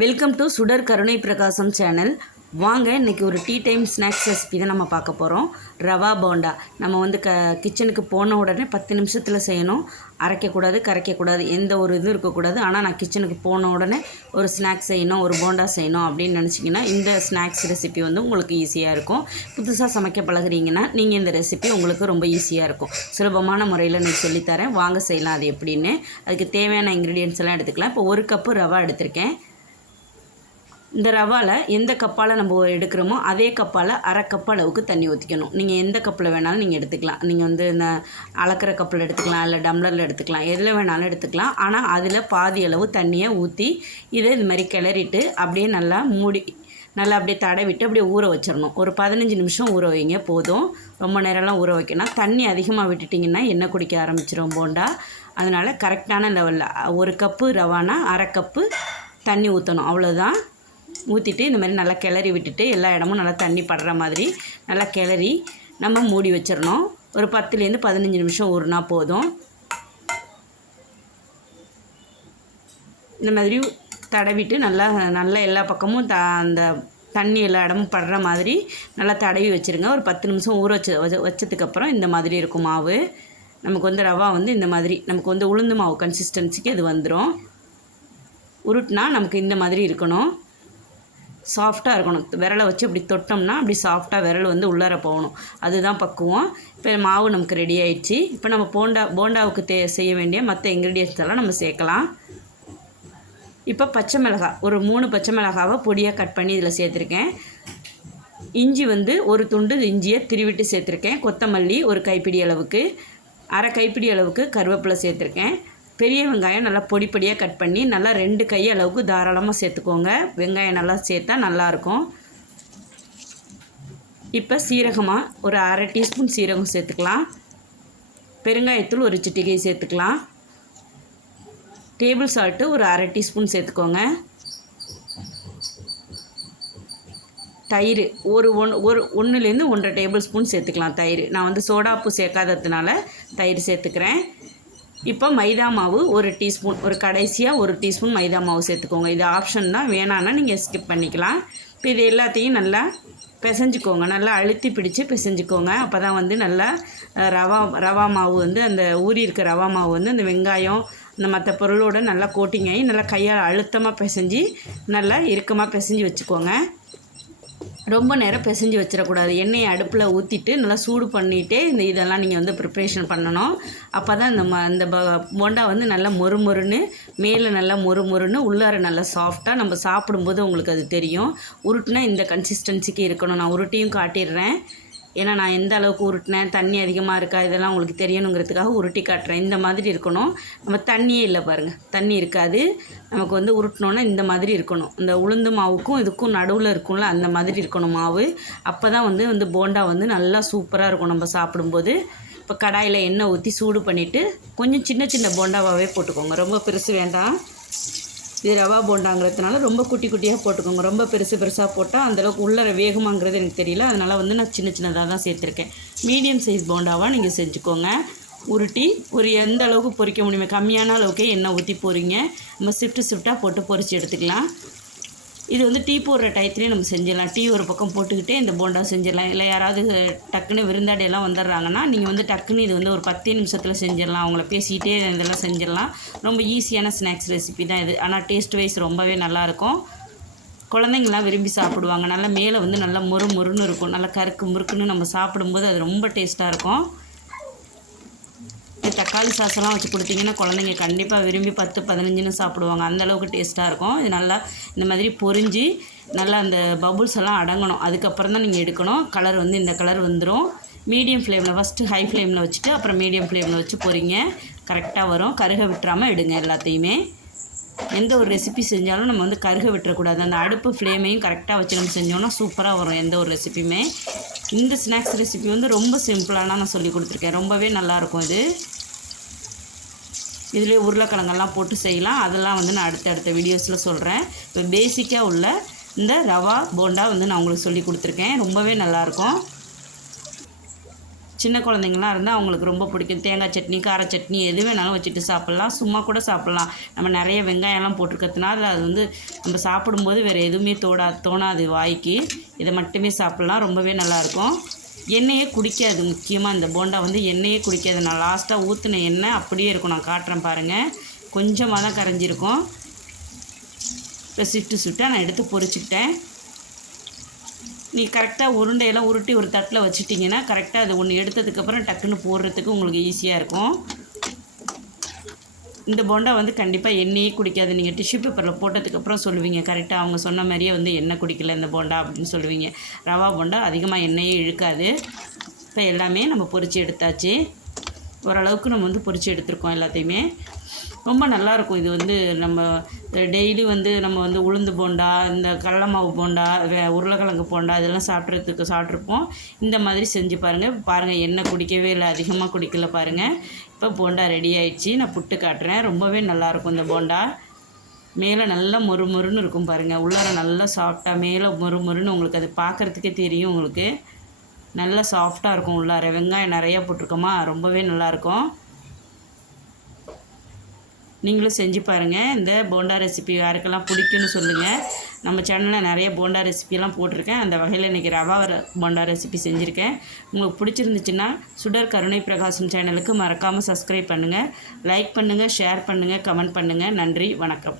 Welcome to சுடர் கருணை பிரகாசம் சேனல் வாங்க இன்றைக்கி ஒரு டீ டைம் ஸ்நாக்ஸ் ரெசிபி தான் நம்ம பார்க்க போகிறோம் ரவா போண்டா. நம்ம வந்து க கிச்சனுக்கு போன உடனே பத்து நிமிஷத்தில் செய்யணும். அரைக்கக்கூடாது கரைக்கக்கூடாது எந்த ஒரு இதுவும் இருக்கக்கூடாது. ஆனால் நான் கிச்சனுக்கு போன உடனே ஒரு ஸ்நாக்ஸ் செய்யணும் ஒரு போண்டா செய்யணும் அப்படின்னு நினச்சிங்கன்னா இந்த ஸ்நாக்ஸ் ரெசிபி வந்து உங்களுக்கு ஈஸியாக இருக்கும். புதுசாக சமைக்க பழகிறீங்கன்னா நீங்கள் இந்த ரெசிபி உங்களுக்கு ரொம்ப ஈஸியாக இருக்கும். சுலபமான முறையில் நான் சொல்லித்தரேன் வாங்க செய்யலாம் அது எப்படின்னு. அதுக்கு தேவையான இன்க்ரீடியன்ஸ் எல்லாம் எடுத்துக்கலாம். இப்போ ஒரு கப்பு ரவா எடுத்திருக்கேன். இந்த ரவாவில் எந்த கப்பால் நம்ம எடுக்கிறோமோ அதே கப்பால் அரை கப் அளவுக்கு தண்ணி ஊற்றிக்கணும் நீங்கள் எந்த கப்பில் வேணாலும் நீங்கள் எடுத்துக்கலாம். நீங்கள் வந்து இந்த அளக்கிற கப்பில் எடுத்துக்கலாம் இல்லை டம்ளரில் எடுத்துக்கலாம் எதில் வேணாலும் எடுத்துக்கலாம். ஆனால் அதில் பாதி அளவு தண்ணியை ஊற்றி இதை இது மாதிரி கிளறிட்டு அப்படியே நல்லா மூடி நல்லா அப்படியே தடவிட்டு அப்படியே ஊற வச்சிடணும். ஒரு பதினஞ்சு நிமிஷம் ஊற வைங்க போதும். ரொம்ப நேரம்லாம் ஊற வைக்கணும். தண்ணி அதிகமாக விட்டுட்டிங்கன்னா எண்ணெய் குடிக்க ஆரம்பிச்சிடும் போண்டா. அதனால் கரெக்டான லெவலில் ஒரு கப்பு ரவானா அரை கப்பு தண்ணி ஊற்றணும் அவ்வளோதான் ஊற்றிட்டு இந்த மாதிரி நல்லா கிளறி விட்டுட்டு எல்லா இடமும் நல்லா தண்ணி படுற மாதிரி நல்லா கிளறி நம்ம மூடி வச்சிடணும். ஒரு பத்துலேருந்து பதினஞ்சு நிமிஷம் ஊறுனா போதும். இந்த மாதிரி தடவிட்டு நல்லா நல்லா எல்லா பக்கமும் த அந்த தண்ணி எல்லா இடமும் படுற மாதிரி நல்லா தடவி வச்சுருங்க. ஒரு பத்து நிமிஷம் ஊற வச்ச வச்ச வச்சதுக்கப்புறம் இந்த மாதிரி இருக்கும் மாவு. நமக்கு வந்து ரவா வந்து இந்த மாதிரி நமக்கு வந்து உளுந்து மாவு கன்சிஸ்டன்சிக்கு அது வந்துடும் உருட்டினா நமக்கு இந்த மாதிரி இருக்கணும். சாஃப்டாக இருக்கணும். விரலை வச்சு இப்படி தொட்டோம்னா அப்படி சாஃப்டாக விரல் வந்து உள்ளார போகணும். அதுதான் பக்குவம். இப்போ மாவு நமக்கு ரெடி ஆயிடுச்சு. இப்போ நம்ம போண்டா போண்டாவுக்கு தே செய்ய வேண்டிய மற்ற இன்க்ரீடியன்ஸ் எல்லாம் நம்ம சேர்க்கலாம். இப்போ பச்சை மிளகாய் ஒரு மூணு பச்சை மிளகாவை பொடியாக கட் பண்ணி இதில் சேர்த்துருக்கேன். இஞ்சி வந்து ஒரு துண்டு இஞ்சியை திருவிட்டு சேர்த்துருக்கேன். கொத்தமல்லி ஒரு கைப்பிடி அளவுக்கு அரை கைப்பிடி அளவுக்கு கருவேப்பிலை சேர்த்துருக்கேன். பெரிய வெங்காயம் நல்லா பொடி பொடியாக கட் பண்ணி நல்லா ரெண்டு கை அளவுக்கு தாராளமாக சேர்த்துக்கோங்க. வெங்காயம் நல்லா சேர்த்தா நல்லாயிருக்கும். இப்போ சீரகமாக ஒரு அரை டீஸ்பூன் சீரகம் சேர்த்துக்கலாம். பெருங்காயத்தூள் ஒரு சிட்டிகை சேர்த்துக்கலாம். டேபிள் சால்ட்டு ஒரு அரை டீஸ்பூன் சேர்த்துக்கோங்க. தயிர் ஒரு ஒன் ஒரு ஒன்றுலேருந்து ஒன்றரை டேபிள் ஸ்பூன் சேர்த்துக்கலாம் தயிர். நான் வந்து சோடாப்பு சேர்க்காததுனால தயிர் சேர்த்துக்கிறேன். இப்போ மைதா மாவு ஒரு டீஸ்பூன் ஒரு கடைசியாக ஒரு டீஸ்பூன் மைதா மாவு சேர்த்துக்கோங்க. இது ஆப்ஷன் தான். வேணான்னா நீங்கள் ஸ்கிப் பண்ணிக்கலாம். இப்போ இது எல்லாத்தையும் நல்லா பிசைஞ்சுக்கோங்க. நல்லா அழுத்தி பிடிச்சு பிசைஞ்சுக்கோங்க. அப்போ தான் வந்து நல்லா ரவா ரவா மாவு வந்து அந்த ஊறி இருக்க ரவா மாவு வந்து அந்த வெங்காயம் இந்த மற்ற பொருளோட நல்லா கோட்டிங் ஆகி நல்லா கையால் அழுத்தமாக பிசைஞ்சு நல்லா இறுக்கமாக பிசைஞ்சு வச்சுக்கோங்க. ரொம்ப நேரம் பிசைஞ்சு வச்சிடக்கூடாது. எண்ணெயை அடுப்பில் ஊற்றிட்டு நல்லா சூடு பண்ணிகிட்டே இந்த இதெல்லாம் நீங்கள் வந்து ப்ரிப்ரேஷன் பண்ணணும். அப்போ தான் இந்த ம இந்த ப போண்டா வந்து நல்லா மொறு மொறுன்னு மேலே நல்லா மொறு மொறுன்னு உள்ளார நல்லா சாஃப்டாக நம்ம சாப்பிடும்போது உங்களுக்கு அது தெரியும். உருட்டுனா இந்த கன்சிஸ்டன்சிக்கு இருக்கணும். நான் உருட்டியும் காட்டிடுறேன். ஏன்னா நான் எந்த அளவுக்கு உருட்டினேன் தண்ணி அதிகமாக இருக்கா இதெல்லாம் உங்களுக்கு தெரியணுங்கிறதுக்காக உருட்டி காட்டுறேன். இந்த மாதிரி இருக்கணும். நம்ம தண்ணியே இல்லை பாருங்கள் தண்ணி இருக்காது. நமக்கு வந்து உருட்டினோன்னா இந்த மாதிரி இருக்கணும். இந்த உளுந்து மாவுக்கும் இதுக்கும் நடுவில் இருக்கும்ல அந்த மாதிரி இருக்கணும் மாவு. அப்போ தான் வந்து வந்து போண்டா வந்து நல்லா சூப்பராக இருக்கும் நம்ம சாப்பிடும்போது. இப்போ கடாயில் எண்ணெய் ஊற்றி சூடு பண்ணிவிட்டு கொஞ்சம் சின்ன சின்ன போண்டாவாகவே போட்டுக்கோங்க. ரொம்ப பெருசு வேண்டாம். இது ரவா போண்டாங்கிறதுனால ரொம்ப குட்டி குட்டியாக போட்டுக்கோங்க. ரொம்ப பெருசு பெருசாக போட்டால் அந்தளவுக்கு உள்ளர வேகமாங்கிறது எனக்கு தெரியல. அதனால் வந்து நான் சின்ன சின்னதாக தான் சேர்த்துருக்கேன். மீடியம் சைஸ் போண்டாவாக நீங்கள் செஞ்சுக்கோங்க. உருட்டி ஒரு எந்த அளவுக்கு பொறிக்க முடியுமே கம்மியான அளவுக்கே எண்ணெய் ஊற்றி போகிறீங்க நம்ம ஷிஃப்ட்டு ஷிஃப்ட்டாக போட்டு பொரித்து எடுத்துக்கலாம். இது வந்து டீ போடுற டயத்துலேயே நம்ம செஞ்சிடலாம். டீ ஒரு பக்கம் போட்டுக்கிட்டே இந்த போண்டா செஞ்சிடலாம். இல்லை யாராவது டக்குன்னு விருந்தாடியெல்லாம் வந்துடுறாங்கன்னா நீங்கள் வந்து டக்குன்னு இது வந்து ஒரு பத்தே நிமிஷத்தில் செஞ்சிடலாம். அவங்கள பேசிக்கிட்டே இதெல்லாம் செஞ்சிடலாம். ரொம்ப ஈஸியான ஸ்நாக்ஸ் ரெசிபி தான் இது. ஆனால் டேஸ்ட் வைஸ் ரொம்பவே நல்லாயிருக்கும் குழந்தைங்களாம் விரும்பி சாப்பிடுவாங்க. நல்லா மேலே வந்து நல்லா மொறு மொறுன்னு இருக்கும். நல்லா கருக்கு முறுக்குன்னு நம்ம சாப்பிடும்போது அது ரொம்ப டேஸ்ட்டாக இருக்கும். தக்காளி சாசெல்லாம் வச்சு கொடுத்தீங்கன்னா குழந்தைங்க கண்டிப்பாக விரும்பி பத்து பதினஞ்சுன்னு சாப்பிடுவாங்க. அந்தளவுக்கு டேஸ்ட்டாக இருக்கும். இது நல்லா இந்த மாதிரி பொரிஞ்சு நல்லா அந்த பபுள்ஸ் எல்லாம் அடங்கணும். அதுக்கப்புறம் தான் நீங்கள் எடுக்கணும். கலர் வந்து இந்த கலர் வந்துடும் மீடியம் ஃப்ளேமில் ஃபஸ்ட்டு ஹை ஃப்ளேமில் வச்சுட்டு அப்புறம் மீடியம் ஃப்ளேமில் வச்சு பொறிங்க. கரெக்டாக வரும். கருக விட்டுறாமல் எடுங்க எல்லாத்தையுமே. எந்த ஒரு ரெசிபி செஞ்சாலும் நம்ம வந்து கருக விட்டுறக்கூடாது. அந்த அடுப்பு ஃப்ளேமையும் கரெக்டாக வச்சு நம்ம செஞ்சோம்னா சூப்பராக வரும் எந்த ஒரு ரெசிபியுமே இந்த ஸ்நாக்ஸ் ரெசிபி வந்து ரொம்ப சிம்பிளான நான் சொல்லி கொடுத்துருக்கேன். ரொம்பவே நல்லாயிருக்கும் இது. இதுலேயே உருளைக்கிழங்கெல்லாம் போட்டு செய்யலாம். அதெல்லாம் வந்து நான் அடுத்தடுத்த வீடியோஸில் சொல்கிறேன் இப்போ பேசிக்காக உள்ள இந்த ரவா போண்டா வந்து நான் உங்களுக்கு சொல்லி கொடுத்துருக்கேன். ரொம்பவே நல்லாயிருக்கும். சின்ன குழந்தைங்களாம் இருந்தால் அவங்களுக்கு ரொம்ப பிடிக்கும். தேங்காய் சட்னி கார சட்னி எது வேணாலும் வச்சுட்டு சாப்பிட்லாம். சும்மா கூட சாப்பிட்லாம். நம்ம நிறைய வெங்காயம்லாம் போட்டிருக்கிறதுனால அது வந்து நம்ம சாப்பிடும்போது வேறு எதுவுமே தோடா தோணாது வாய்க்கு. இதை மட்டுமே சாப்பிட்லாம். ரொம்பவே நல்லாயிருக்கும். எண்ணெயே குடிக்காது முக்கியமாக இந்த போண்டா வந்து எண்ணெயே குடிக்காது. நான் லாஸ்ட்டாக ஊற்றின எண்ணெய் அப்படியே இருக்கும். நான் காட்டுறேன் பாருங்கள் கொஞ்சமாக தான் கரைஞ்சிருக்கும். இப்போ சுட்டு சுட்டாக நான் எடுத்து பொரிச்சுக்கிட்டேன். நீ கரெக்டாக உருண்டையெல்லாம் உருட்டி ஒரு தட்டில் வச்சுட்டிங்கன்னா கரெக்டாக அது ஒன்று எடுத்ததுக்கப்புறம் டக்குன்னு போடுறதுக்கு உங்களுக்கு ஈஸியாக இருக்கும். இந்த போண்டா வந்து கண்டிப்பாக எண்ணெயே குடிக்காது. நீங்கள் டிஷ்யூ பேப்பரில் போட்டதுக்கப்புறம் சொல்லுவீங்க. கரெக்டாக அவங்க சொன்ன மாதிரியே வந்து எண்ணெய் குடிக்கல இந்த போண்டா அப்படின்னு சொல்லுவீங்க. ரவா போண்டா அதிகமாக எண்ணெயே இழுக்காது. இப்போ எல்லாமே நம்ம பொறிச்சு எடுத்தாச்சு. ஓரளவுக்கு நம்ம வந்து பொரித்து எடுத்திருக்கோம் எல்லாத்தையுமே. ரொம்ப நல்லாயிருக்கும் இது வந்து நம்ம டெய்லி வந்து நம்ம வந்து உளுந்து போண்டா இந்த கடல மாவு போண்டா வே- உருளைக்கிழங்கு போண்டா இதெல்லாம் சாப்பிட்றதுக்கு சாப்பிட்ருப்போம். இந்த மாதிரி செஞ்சு பாருங்கள் பாருங்கள் எண்ணெய் குடிக்கவே இல்லை அதிகமாக குடிக்கல பாருங்கள் இப்போ போண்டா ரெடி ஆயிடுச்சு. நான் புட்டு காட்டுறேன். ரொம்பவே நல்லாயிருக்கும் இந்த போண்டா. மேலே நல்லா மொறு மொறுன்னு இருக்கும் பாருங்கள் உள்ளார நல்லா சாஃப்டாக மேலே மொறு மொறுன்னு உங்களுக்கு அது பார்க்குறதுக்கே தெரியும் உங்களுக்கு. நல்லா சாஃப்டாக இருக்கும் உள்ளார. வெங்காயம் நிறையா போட்டிருக்கோமா? ரொம்பவே நல்லாயிருக்கும் நீங்களும் செஞ்சு பாருங்கள் இந்த போண்டா ரெசிபி யாருக்கெல்லாம் பிடிக்கும்னு சொல்லுங்கள் நம்ம சேனலில் நிறைய போண்டா ரெசிபியெல்லாம் போட்டிருக்கேன். அந்த வகையில் இன்றைக்கி ரவா போண்டா ரெசிபி செஞ்சுருக்கேன். உங்களுக்கு பிடிச்சிருந்துச்சுன்னா சுடர் கருணை பிரகாசம் சேனலுக்கு மறக்காமல் சப்ஸ்கிரைப் பண்ணுங்கள் லைக் பண்ணுங்கள் ஷேர் பண்ணுங்கள் கமெண்ட் பண்ணுங்கள் நன்றி வணக்கம்.